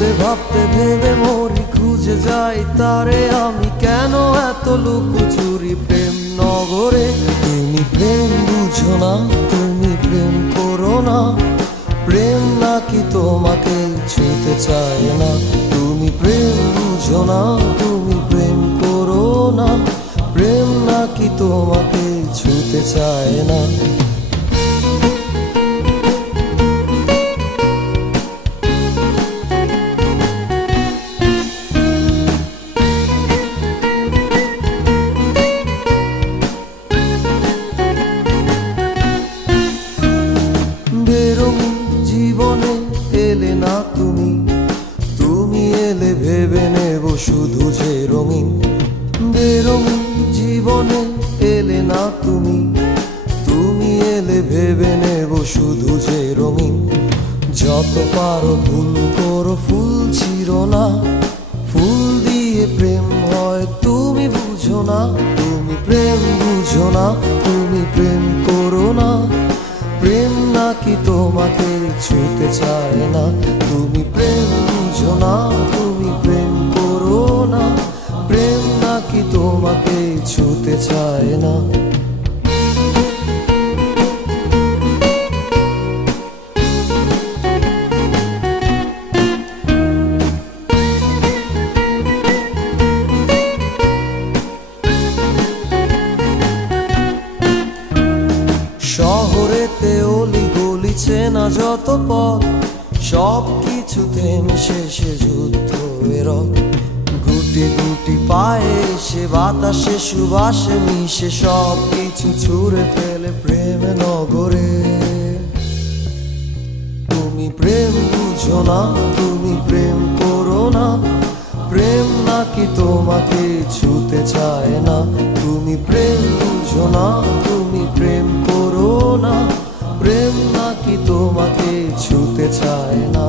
ভাবতে ভাবতে ভেবে মরি, খুঁজে যাই তারে আমি, কেন এত লুকোচুরি প্রেম নগরে। তুমি প্রেম বুঝো না, তুমি প্রেম করো না, প্রেম নাকি তোমাকে ছুঁতে চায় না। তুমি প্রেম বুঝো না, তুমি প্রেম করো না, প্রেম নাকি তোমাকে ছুঁতে চায় না। বেরঙিন জীবনে এলে না তুমি, তুমি এলে ভেবে নেব শুধু যে রঙিন। বেরঙিন জীবনে এলে না তুমি, তুমি এলে ভেবে নেব শুধু যে রঙিন। যত পারো ভুল করো, ফুল ছিঁড়ো না, ফুল দিয়ে প্রেম হয় তুমি বুঝো না। তুমি প্রেম বুঝো না, তুমি প্রেম করো না, প্রেম নাকি তোমাকে ছুঁতে চায় না। তুমি প্রেম বুঝো না, তুমি প্রেম করো না, প্রেম নাকি তোমাকে ছুঁতে চায় না। শহরেতে অলি গলি চেনা যত পথ, সব কিছু থেমে শেষে যুদ্ধ এরত। গুটি গুটি পায়ে এসে বাতাসে সুবাসে মিশে, সব কিছু ছুঁড়ে ফেলে প্রেম নগরে। তুমি প্রেম বুঝো না, তুমি প্রেম করো না, প্রেম নাকি তোমাকে ছুঁতে চায় না। তুমি প্রেম বুঝো না, তুমি প্রেম করো না, প্রেম নাকি তোমাকে ছুঁতে চায় না।